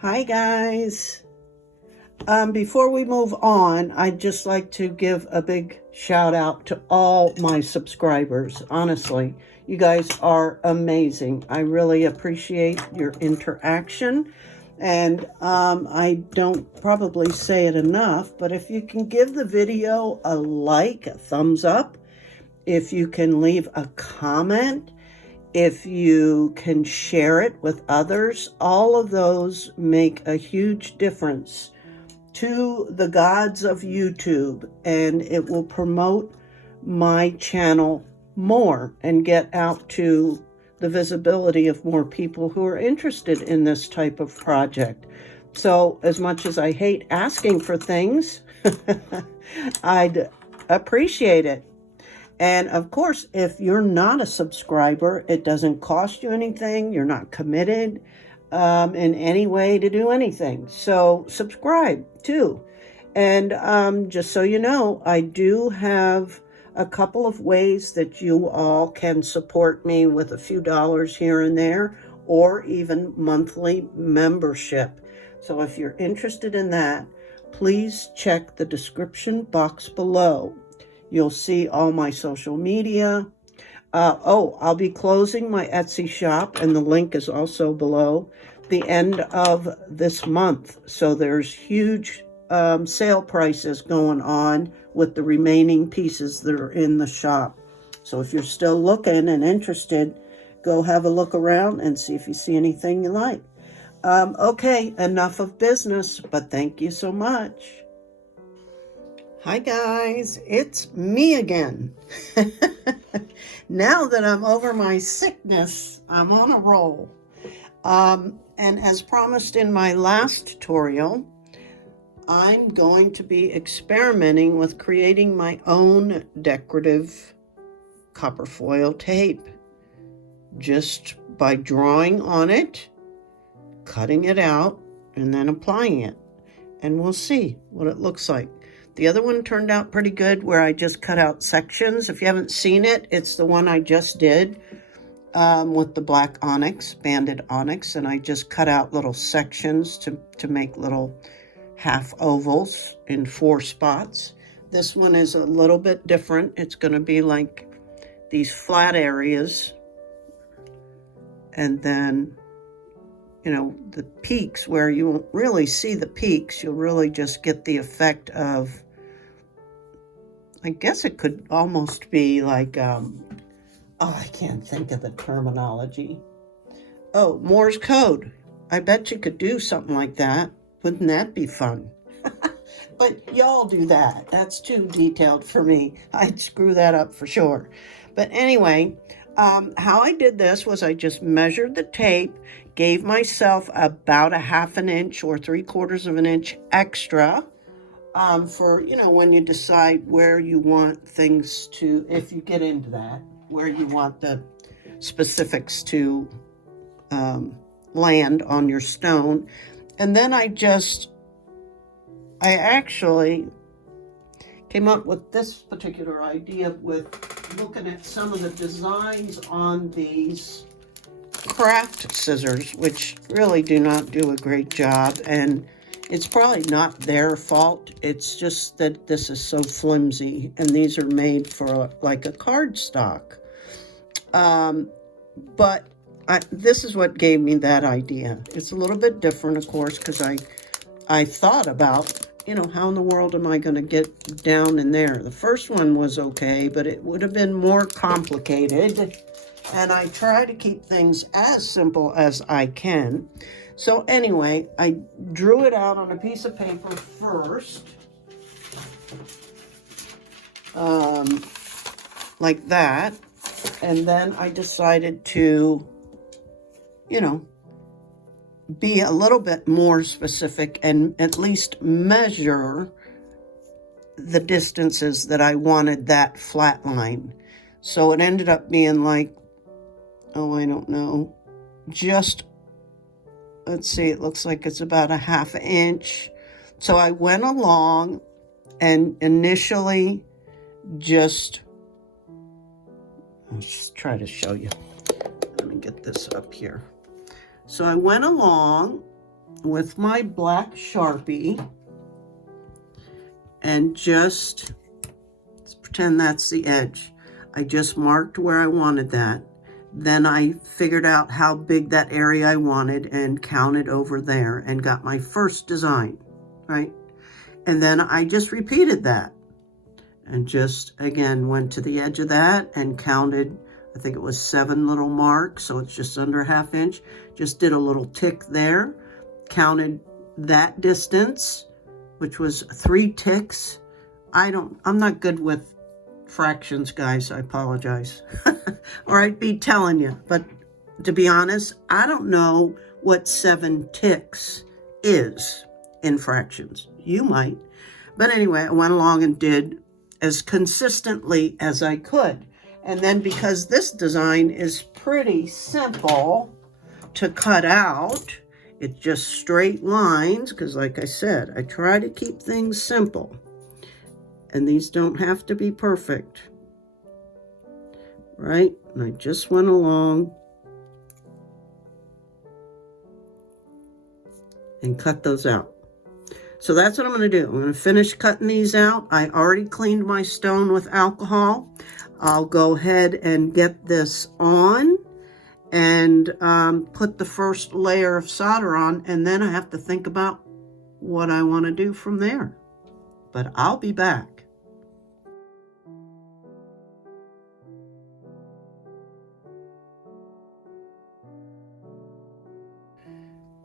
Hi guys. Before we move on, I'd just like to give a big shout out to all my subscribers. Honestly, you guys are amazing. I really appreciate your interaction. And I don't probably say it enough, but if you can give the video a like, a thumbs up, if you can leave a comment, if you can share it with others, all of those make a huge difference to the gods of YouTube, and it will promote my channel more and get out to the visibility of more people who are interested in this type of project. So as much as I hate asking for things, I'd appreciate it. And of course, if you're not a subscriber, it doesn't cost you anything. You're not committed in any way to do anything. So subscribe too. And just so you know, I do have a couple of ways that you all can support me with a few dollars here and there, or even monthly membership. So if you're interested in that, please check the description box below. You'll see all my social media. I'll be closing my Etsy shop, and the link is also below, the end of this month. So there's huge sale prices going on with the remaining pieces that are in the shop. So if you're still looking and interested, go have a look around and see if you see anything you like. Okay, enough of business, but thank you so much. Hi guys, it's me again. Now that I'm over my sickness, I'm on a roll. And as promised in my last tutorial, I'm going to be experimenting with creating my own decorative copper foil tape. Just by drawing on it, cutting it out, and then applying it. And we'll see what it looks like. The other one turned out pretty good, where I just cut out sections. If you haven't seen it, it's the one I just did with the black onyx, banded onyx, and I just cut out little sections to make little half ovals in 4 spots. This one is a little bit different. It's going to be like these flat areas, and then, you know, the peaks where you won't really see the peaks. You'll really just get the effect of, I guess it could almost be like, I can't think of the terminology. Oh, Morse code. I bet you could do something like that. Wouldn't that be fun? But y'all do that. That's too detailed for me. I'd screw that up for sure. But anyway, how I did this was I just measured the tape, gave myself about a 1/2 inch or 3/4 of an inch extra for, you know, when you decide where you want things to, if you get into that, where you want the specifics to land on your stone. And then I actually came up with this particular idea with looking at some of the designs on these craft scissors, which really do not do a great job, and it's probably not their fault. It's just that this is so flimsy, and these are made for like a cardstock. But this is what gave me that idea. It's a little bit different, of course, because I thought about, you know, how in the world am I going to get down in there? The first one was okay, but it would have been more complicated. And I try to keep things as simple as I can. So anyway, I drew it out on a piece of paper first. Like that. And then I decided to, you know, be a little bit more specific and at least measure the distances that I wanted that flat line. So it ended up being like, oh, I don't know, just, let's see, it looks like it's about a 1/2 inch. So I went along and initially I'll just try to show you. Let me get this up here. So I went along with my black Sharpie and just, let's pretend that's the edge. I just marked where I wanted that. Then I figured out how big that area I wanted and counted over there and got my first design, right? And then I just repeated that and just, again, went to the edge of that and counted, I think it was 7 little marks, so it's just under a 1/2 inch. Just did a little tick there, counted that distance, which was 3 ticks. I'm not good with fractions, guys, I apologize. Or I'd be telling you, but to be honest, I don't know what 7 ticks is in fractions. You might. But anyway, I went along and did as consistently as I could. And then because this design is pretty simple to cut out, it's just straight lines, because like I said, I try to keep things simple. And these don't have to be perfect, right? And I just went along and cut those out. So that's what I'm going to do. I'm going to finish cutting these out. I already cleaned my stone with alcohol. I'll go ahead and get this on and put the first layer of solder on, and then I have to think about what I want to do from there. But I'll be back.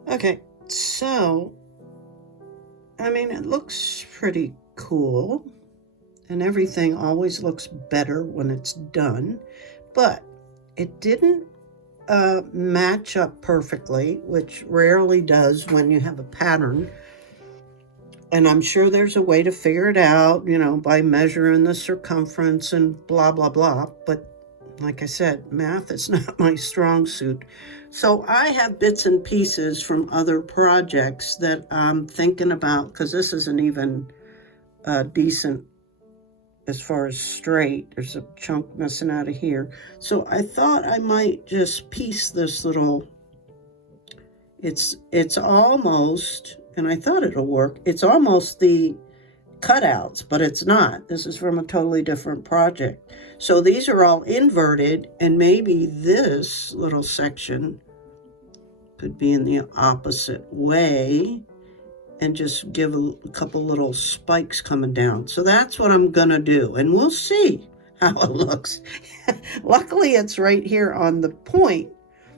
Okay, so, I mean, it looks pretty cool, and everything always looks better when it's done, but it didn't match up perfectly, which rarely does when you have a pattern. And I'm sure there's a way to figure it out, you know, by measuring the circumference and blah, blah, blah. But like I said, math is not my strong suit. So I have bits and pieces from other projects that I'm thinking about, because this isn't even decent as far as straight. There's a chunk missing out of here. So I thought I might just piece this little, it's almost, and I thought it'll work, it's almost the cutouts, but it's not. This is from a totally different project. So these are all inverted, and maybe this little section could be in the opposite way and just give a couple little spikes coming down. So that's what I'm gonna do, and we'll see how it looks. Luckily, it's right here on the point,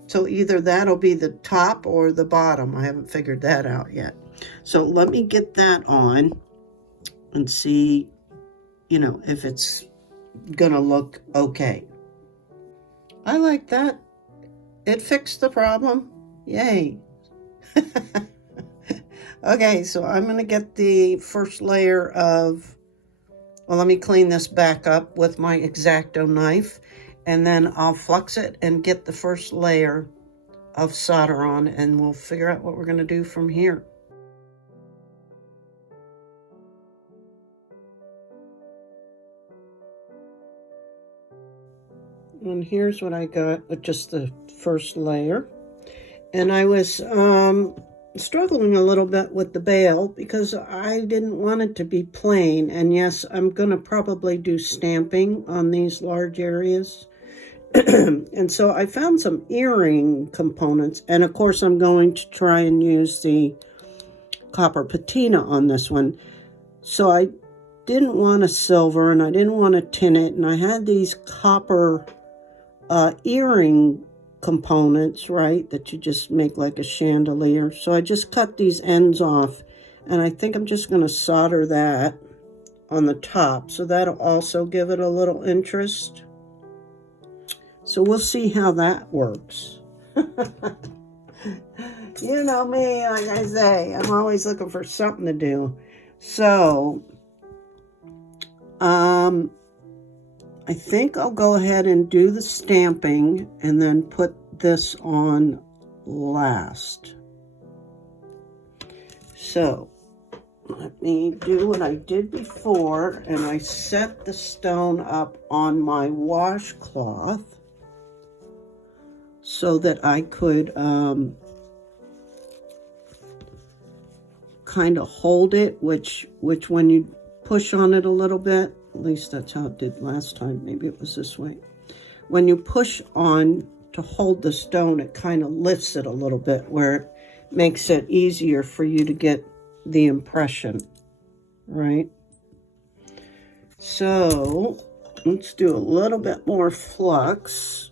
so either that'll be the top or the bottom. I haven't figured that out yet. So let me get that on and see, you know, if it's gonna look okay. I like that. It fixed the problem. Yay. Okay, so I'm gonna get the first layer of, well, let me clean this back up with my Exacto knife, and then I'll flux it and get the first layer of solder on, and we'll figure out what we're gonna do from here. And here's what I got with just the first layer. And I was struggling a little bit with the bail because I didn't want it to be plain. And yes, I'm going to probably do stamping on these large areas. And so I found some earring components. And of course, I'm going to try and use the copper patina on this one. So I didn't want a silver and I didn't want to tin it. And I had these copper earring components, right, that you just make like a chandelier. So I just cut these ends off, and I think I'm just going to solder that on the top, so that'll also give it a little interest. So we'll see how that works. You know me, like I say, I'm always looking for something to do. So I think I'll go ahead and do the stamping and then put this on last. So let me do what I did before, and I set the stone up on my washcloth so that I could kind of hold it, which when you push on it a little bit, at least that's how it did last time, maybe it was this way. When you push on to hold the stone, it kind of lifts it a little bit, where it makes it easier for you to get the impression, right? So let's do a little bit more flux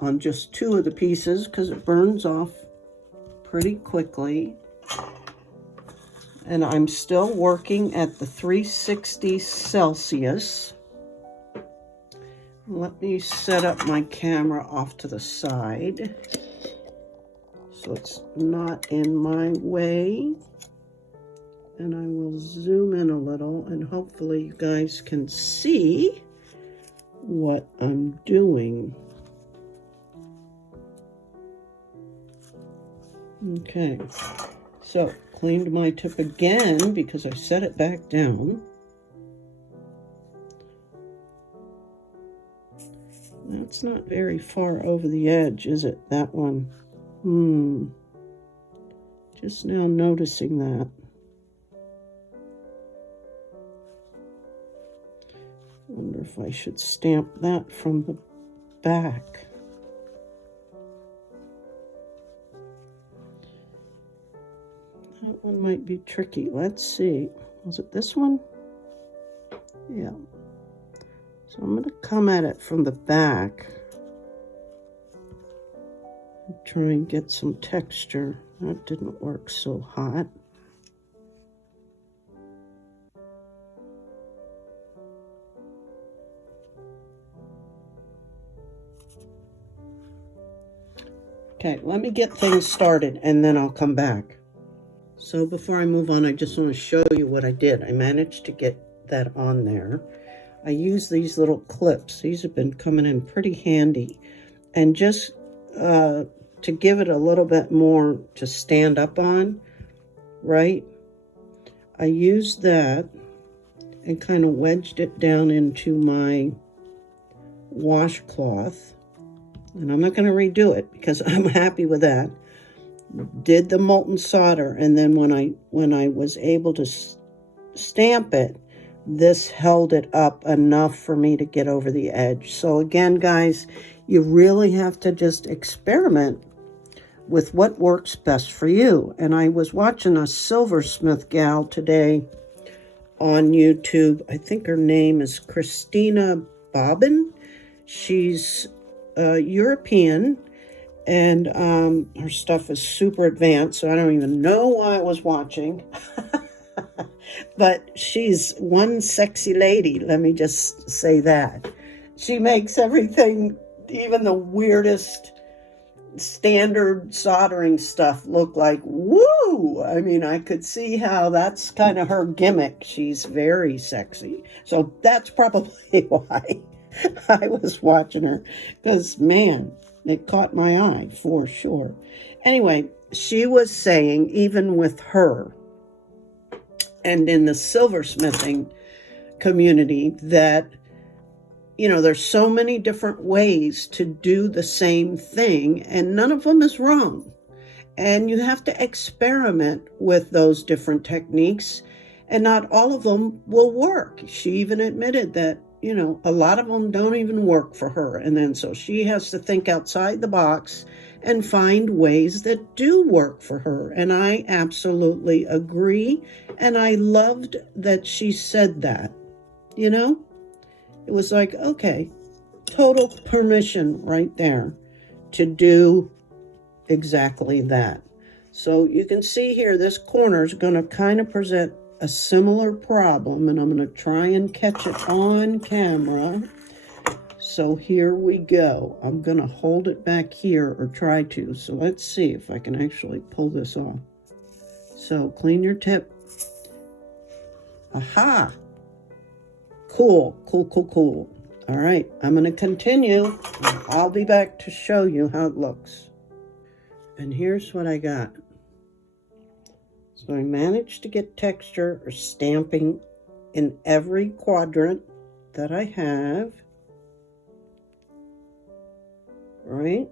on just 2 of the pieces, because it burns off pretty quickly. And I'm still working at the 360 Celsius. Let me set up my camera off to the side so it's not in my way. And I will zoom in a little, and hopefully you guys can see what I'm doing. Okay, so cleaned my tip again because I set it back down. That's not very far over the edge, is it? That one. Just now noticing that. Wonder if I should stamp that from the back. That one might be tricky. Let's see. Was it this one? Yeah. So I'm going to come at it from the back and try and get some texture. That didn't work so hot. Okay, let me get things started and then I'll come back. So before I move on, I just want to show you what I did. I managed to get that on there. I use these little clips. These have been coming in pretty handy. And just to give it a little bit more to stand up on, right? I used that and kind of wedged it down into my washcloth. And I'm not going to redo it because I'm happy with that. Did the molten solder, and then when I was able to stamp it, this held it up enough for me to get over the edge. So again, guys, you really have to just experiment with what works best for you. And I was watching a silversmith gal today on YouTube. I think her name is Christina Bobbin. She's European, and her stuff is super advanced, so I don't even know why I was watching. But she's one sexy lady, let me just say that. She makes everything, even the weirdest standard soldering stuff, look like woo. I mean, I could see how that's kind of her gimmick. She's very sexy. So that's probably why I was watching her, because man, it caught my eye for sure. Anyway, she was saying, even with her and in the silversmithing community, that, you know, there's so many different ways to do the same thing, and none of them is wrong. And you have to experiment with those different techniques, and not all of them will work. She even admitted that, you know, a lot of them don't even work for her. And then so she has to think outside the box and find ways that do work for her. And I absolutely agree. And I loved that she said that, you know, it was like, okay, total permission right there to do exactly that. So you can see here, this corner is going to kind of present a similar problem, and I'm going to try and catch it on camera. So here we go. I'm going to hold it back here, or try to. So let's see if I can actually pull this off. So clean your tip. Aha! Cool, cool, cool, cool. All right, I'm going to continue. I'll be back to show you how it looks. And here's what I got. So I managed to get texture or stamping in every quadrant that I have. Right?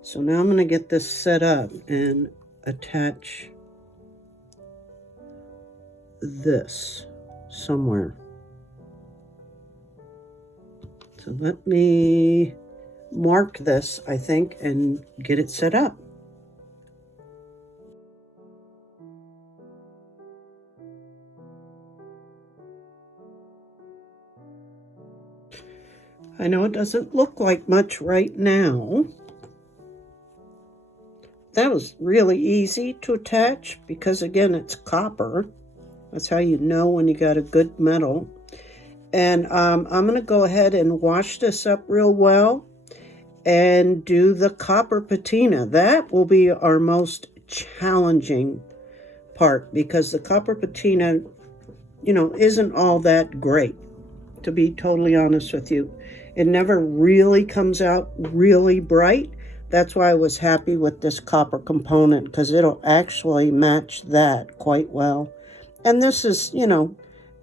So now I'm going to get this set up and attach this somewhere. So let me mark this, I think, and get it set up. I know it doesn't look like much right now. That was really easy to attach because, again, it's copper. That's how you know when you got a good metal. And I'm going to go ahead and wash this up real well and do the copper patina. That will be our most challenging part because the copper patina, you know, isn't all that great, to be totally honest with you. It never really comes out really bright. That's why I was happy with this copper component because it'll actually match that quite well. And this is, you know,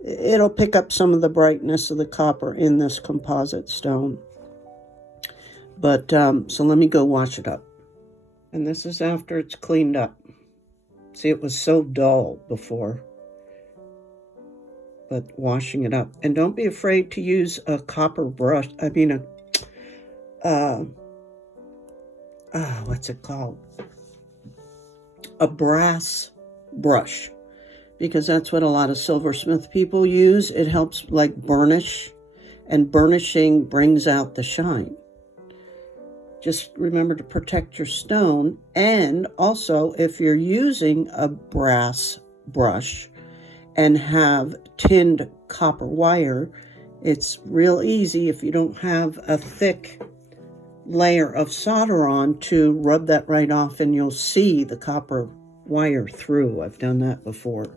it'll pick up some of the brightness of the copper in this composite stone. But, so let me go wash it up. And this is after it's cleaned up. See, it was so dull before. But washing it up. And don't be afraid to use a copper brush. I mean, what's it called? A brass brush. Because that's what a lot of silversmith people use. It helps like burnish. And burnishing brings out the shine. Just remember to protect your stone. And also, if you're using a brass brush and have tinned copper wire, it's real easy if you don't have a thick layer of solder on to rub that right off and you'll see the copper wire through. I've done that before.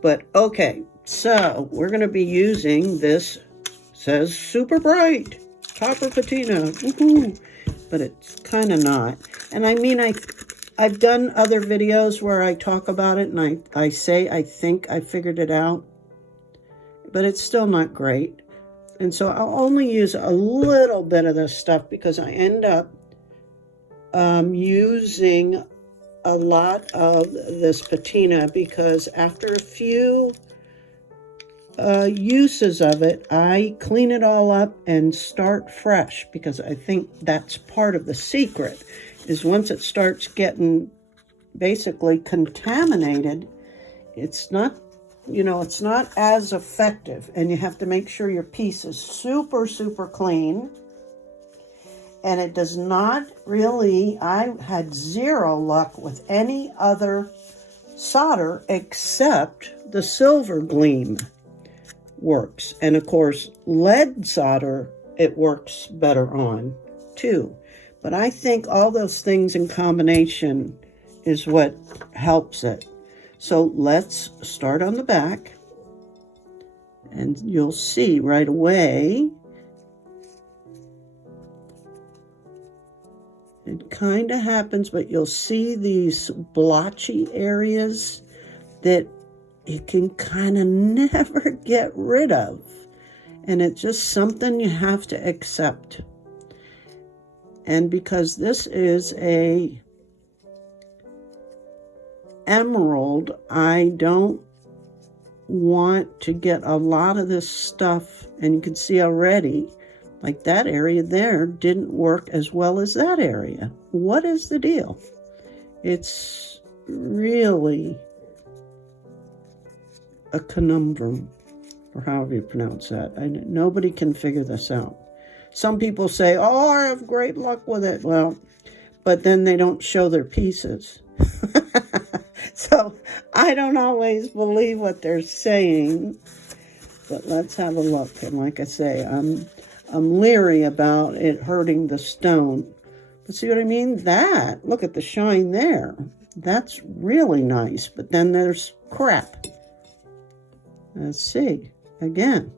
But okay, so we're going to be using this, says super bright copper patina. Woohoo! But it's kind of not. And I mean, I've done other videos where I talk about it and I say I think I figured it out, but it's still not great. And so I'll only use a little bit of this stuff because I end up using a lot of this patina because after a few uses of it, I clean it all up and start fresh because I think that's part of the secret is once it starts getting basically contaminated, it's not, you know, it's not as effective. And you have to make sure your piece is super, super clean. And it does not really, I had zero luck with any other solder except the silver gleam works. And of course, lead solder, it works better on too. But I think all those things in combination is what helps it. So let's start on the back. And you'll see right away, it kind of happens, but you'll see these blotchy areas that it can kind of never get rid of. And it's just something you have to accept. And because this is a emerald, I don't want to get a lot of this stuff. And you can see already, like that area there didn't work as well as that area. What is the deal? It's really a conundrum, or however you pronounce that. Nobody can figure this out. Some people say, oh, I have great luck with it. Well, but then they don't show their pieces. So I don't always believe what they're saying. But let's have a look. And like I say, I'm leery about it hurting the stone. But see what I mean? That, look at the shine there. That's really nice. But then there's crap. Let's see. Again,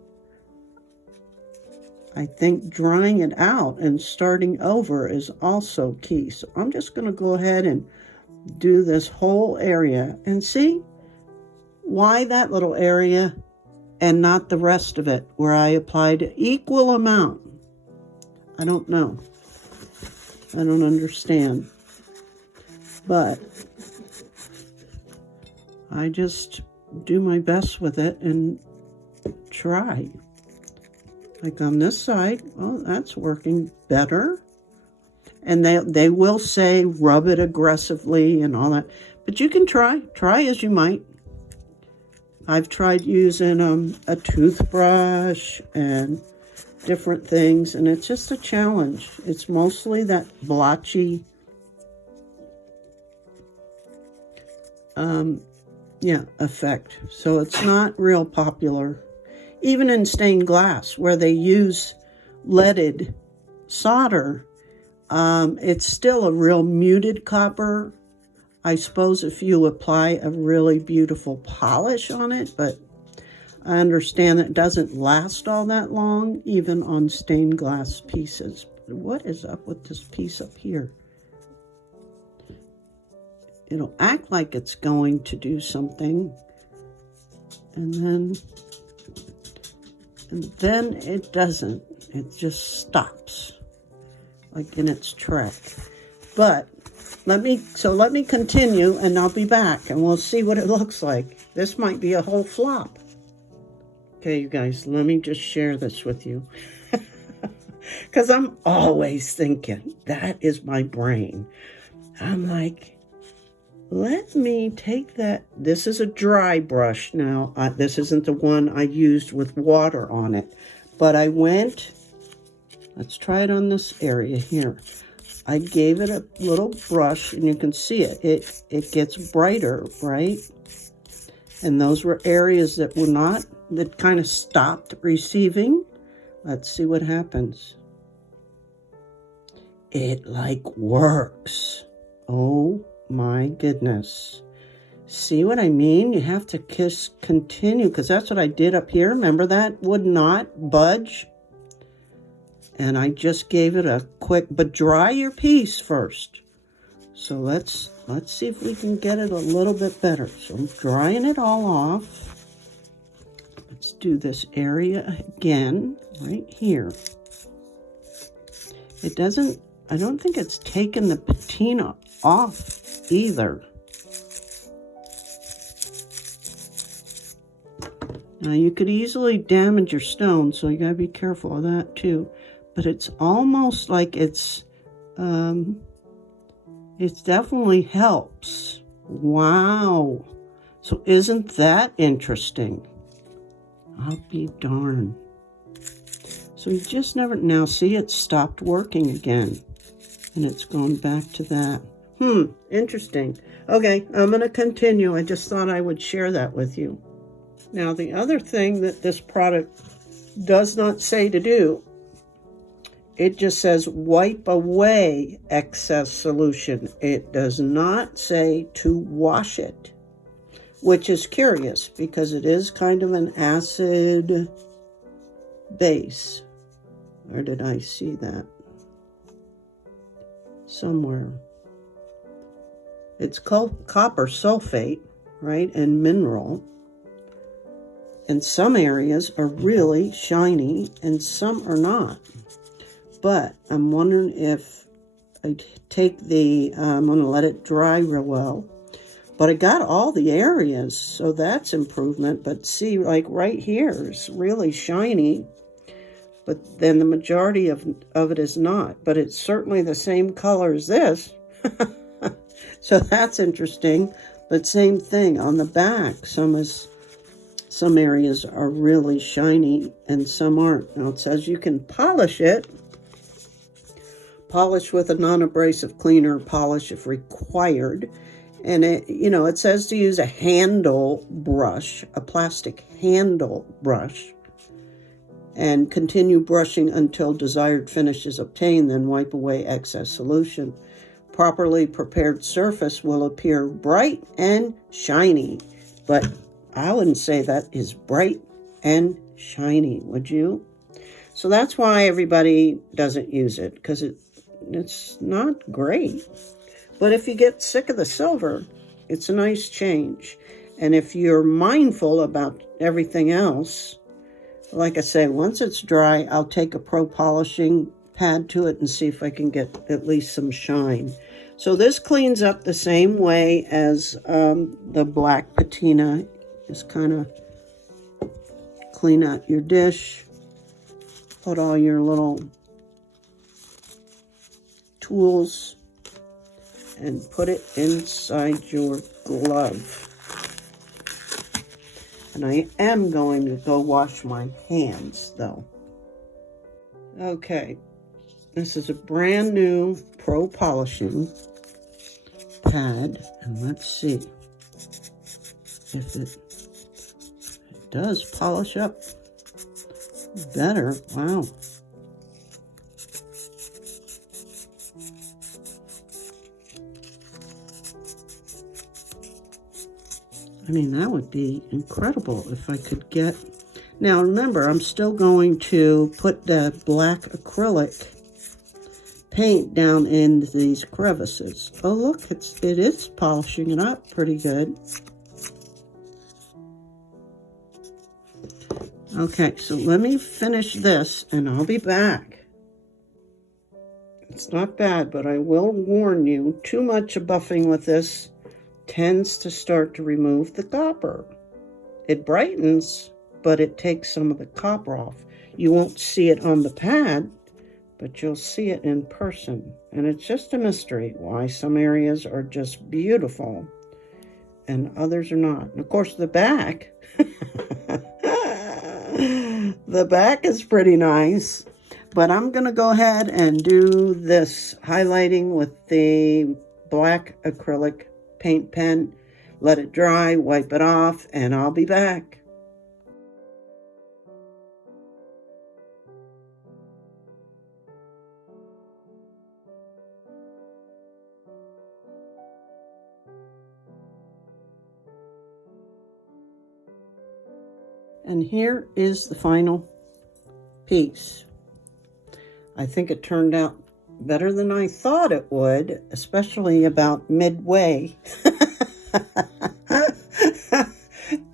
I think drying it out and starting over is also key. So I'm just going to go ahead and do this whole area and see why that little area and not the rest of it where I applied equal amount. I don't know. I don't understand. But I just do my best with it and try. Like on this side, oh, that's working better. And they will say rub it aggressively and all that. But you can try as you might. I've tried using a toothbrush and different things, and it's just a challenge. It's mostly that blotchy, effect. So it's not real popular. Even in stained glass, where they use leaded solder, it's still a real muted copper. I suppose if you apply a really beautiful polish on it, but I understand that it doesn't last all that long, even on stained glass pieces. What is up with this piece up here? It'll act like it's going to do something, and then it doesn't. It just stops, like in its track. But let me continue, and I'll be back, and we'll see what it looks like. This might be a whole flop. Okay, you guys, let me just share this with you. Because I'm always thinking, that is my brain. I'm like, let me take that. This is a dry brush now. This isn't the one I used with water on it. But I went, let's try it on this area here. I gave it a little brush, and you can see it. It gets brighter, right? And those were areas that were not, that kind of stopped receiving. Let's see what happens. It like works. Oh my goodness. See what I mean? You have to continue, because that's what I did up here. Remember, that would not budge. And I just gave it a quick, but dry your piece first. So let's see if we can get it a little bit better. So I'm drying it all off. Let's do this area again, right here. It doesn't, I don't think it's taken the patina off either. Now you could easily damage your stone, so you gotta be careful of that too. But it's almost like it definitely helps. Wow. So isn't that interesting? I'll be darned. So you just never, now see, it stopped working again. And it's gone back to that. Interesting. Okay, I'm going to continue. I just thought I would share that with you. Now, the other thing that this product does not say to do, it just says wipe away excess solution. It does not say to wash it, which is curious because it is kind of an acid base. Where did I see that? Somewhere. It's called copper sulfate, right? And mineral. And some areas are really shiny and some are not. But I'm wondering if I take I'm going to let it dry real well. But I got all the areas, so that's improvement. But see, like right here is really shiny. But then the majority of it is not. But it's certainly the same color as this. So that's interesting. But same thing on the back. Some areas are really shiny and some aren't. Now it says you can polish it. Polish with a non-abrasive cleaner, polish if required. And it says to use a handle brush, a plastic handle brush, and continue brushing until desired finish is obtained, then wipe away excess solution. Properly prepared surface will appear bright and shiny, but I wouldn't say that is bright and shiny, would you? So that's why everybody doesn't use it, because it's not great. But if you get sick of the silver, it's a nice change. And if you're mindful about everything else, like I say, once it's dry, I'll take a pro polishing pad to it and see if I can get at least some shine. So this cleans up the same way as the black patina Just kind of clean out your dish. Put all your little tools and put it inside your glove. And I am going to go wash my hands though. Okay, this is a brand new Pro Polishing pad, and let's see if it does polish up better. Wow. I mean, that would be incredible if I could get... Now, remember, I'm still going to put the black acrylic paint down in these crevices. Oh, look, it is polishing it up pretty good. Okay, so let me finish this, and I'll be back. It's not bad, but I will warn you, too much buffing with this tends to start to remove the copper. It brightens, but it takes some of the copper off. You won't see it on the pad, but you'll see it in person. And it's just a mystery why some areas are just beautiful and others are not. And of course, the back, the back is pretty nice. But I'm going to go ahead and do this highlighting with the black acrylic paint pen, let it dry, wipe it off, and I'll be back. And here is the final piece. I think it turned out better than I thought it would, especially about midway.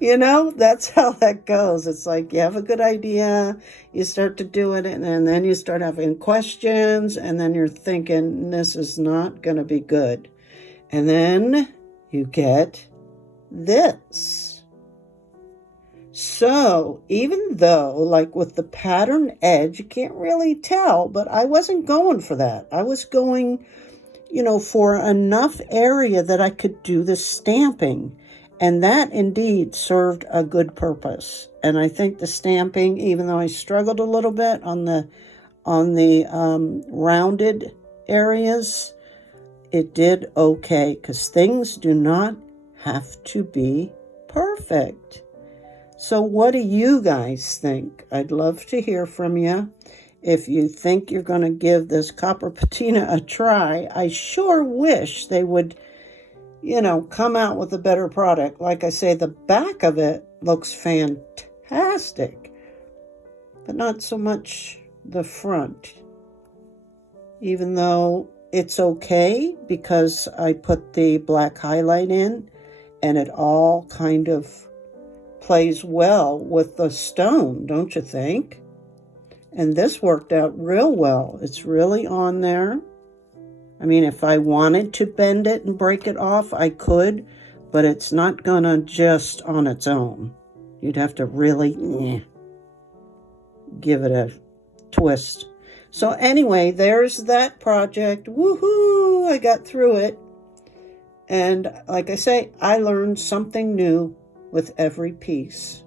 You know, that's how that goes. It's like you have a good idea, you start to do it, and then you start having questions, and then you're thinking, this is not going to be good. And then you get this. So even though, like with the pattern edge, you can't really tell, but I wasn't going for that. I was going, for enough area that I could do the stamping. And that indeed served a good purpose. And I think the stamping, even though I struggled a little bit on the rounded areas, it did okay, because things do not have to be perfect. So what do you guys think? I'd love to hear from you. If you think you're going to give this copper patina a try, I sure wish they would, come out with a better product. Like I say, the back of it looks fantastic, but not so much the front. Even though it's okay because I put the black highlight in and it all kind of plays well with the stone, don't you think? And this worked out real well. It's really on there. I mean, if I wanted to bend it and break it off, I could, but it's not gonna just on its own. You'd have to really give it a twist. So anyway, there's that project. Woohoo! I got through it. And like I say, I learned something new with every piece.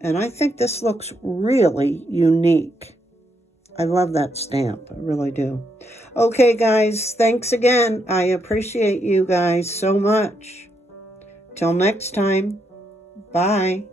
And I think this looks really unique. I love that stamp. I really do. Okay, guys, thanks again. I appreciate you guys so much. Till next time, bye.